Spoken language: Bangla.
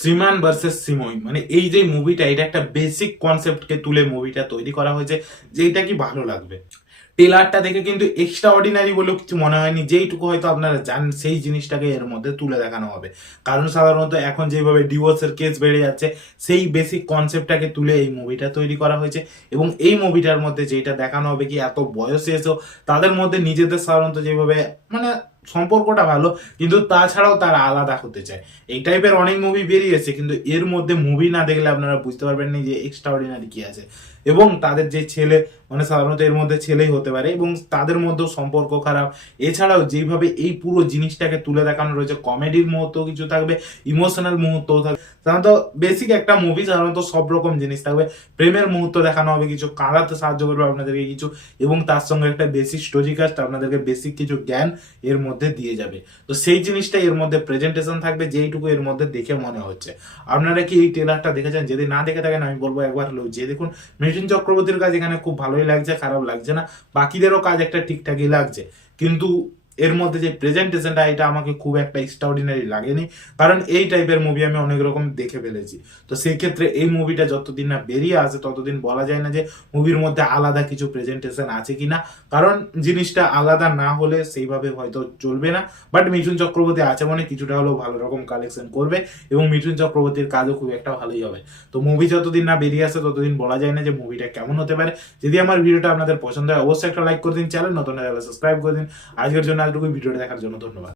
শ্রীমান ভার্সেস সিমই, মানে এই যে মুভিটা, এটা একটা বেসিক কনসেপ্টকে তুলে মুভিটা তৈরি করা হয়েছে যে এটা কি ভালো লাগবে। ট্রেলারটা দেখে কিন্তু এক্সট্রা অর্ডিনারি বলেও কিছু মনে হয়নি, যেইটুকু হয়তো আপনারা জানেন সেই জিনিসটাকে এর মধ্যে তুলে দেখানো হবে। কারণ সাধারণত এখন যেভাবে ডিভোর্সের কেস বেড়ে যাচ্ছে, সেই বেসিক কনসেপ্টটাকে তুলে এই মুভিটা তৈরি করা হয়েছে। এবং এই মুভিটার মধ্যে যেটা দেখানো হবে কি, এত বয়সে এসেও তাদের মধ্যে নিজেদের সাধারণত যেভাবে মানে সম্পর্কটা ভালো, কিন্তু তাছাড়াও তারা আলাদা হতে চায়। এই টাইপের অনেক মুভি বেরিয়েছে, কিন্তু এর মধ্যে মুভি না দেখলে আপনারা বুঝতে পারবেন না যে এক্সট্রা অর্ডিনারি কি আছে। এবং তাদের যে ছেলে, মানে সাধারণত এর মধ্যে ছেলেই হতে পারে, এবং তাদের মধ্যেও সম্পর্ক খারাপ। এছাড়াও যেভাবে এই পুরো জিনিসটাকে তুলে দেখানো রয়েছে, কমেডির মুহূর্ত কিছু থাকবে, ইমোশনাল মুহূর্তও থাকবে। সাধারণত বেসিক একটা মুভি, সাধারণত সব রকম জিনিস থাকবে। প্রেমের মুহূর্ত দেখানো হবে কিছু, কাঁদাতে সাহায্য করবে আপনাদেরকে কিছু, এবং তার সঙ্গে একটা বেসিক স্টোরি কাস্ট আপনাদেরকে বেসিক কিছু জ্ঞান এর মধ্যে দিয়ে যাবে। তো সেই জিনিসটা এর মধ্যে প্রেজেন্টেশন থাকবে, যেইটুকু এর মধ্যে দেখে মনে হচ্ছে। আপনারা কি এই ট্রেলারটা দেখেছেন? যদি না দেখে থাকেন আমি বলবো একবার হলেও যে দেখুন। মিঠুন চক্রবর্তীর কাজ এখানে খুব ভালোই লাগছে, খারাপ লাগছে না। বাকিদেরও কাজ একটা ঠিকঠাকই লাগছে, কিন্তু এর মধ্যে যে প্রেজেন্টেশনটা, এটা আমাকে খুব একটা এক্সট্রাঅর্ডিনারি লাগেনি। কারণ এই টাইপের মুভি আমি অনেক রকম দেখে ফেলেছি। তো সেই ক্ষেত্রে এই মুভিটা যতদিন না বেরিয়ে আসে ততদিন বলা যায় না যে মুভির মধ্যে আলাদা কিছু প্রেজেন্টেশন আছে কিনা। কারণ জিনিসটা আলাদা না হলে সেইভাবে হয়তো চলবে না। বাট মিঠুন চক্রবর্তী আছে মানে কিছুটা হলেও ভালো রকম কালেকশন করবে, এবং মিঠুন চক্রবর্তীর কাজও খুব একটা ভালোই হবে। তো মুভি যতদিন না বেরিয়ে আসে ততদিন বলা যায় না যে মুভিটা কেমন হতে পারে। যদি আমার ভিডিওটা আপনাদের পছন্দ হয় অবশ্যই একটা লাইক করে দিন, চ্যানেল নতুন হলে সাবস্ক্রাইব করে দিন। আজকের জন্য এতটুকুই, ভিডিওটা দেখার জন্য ধন্যবাদ।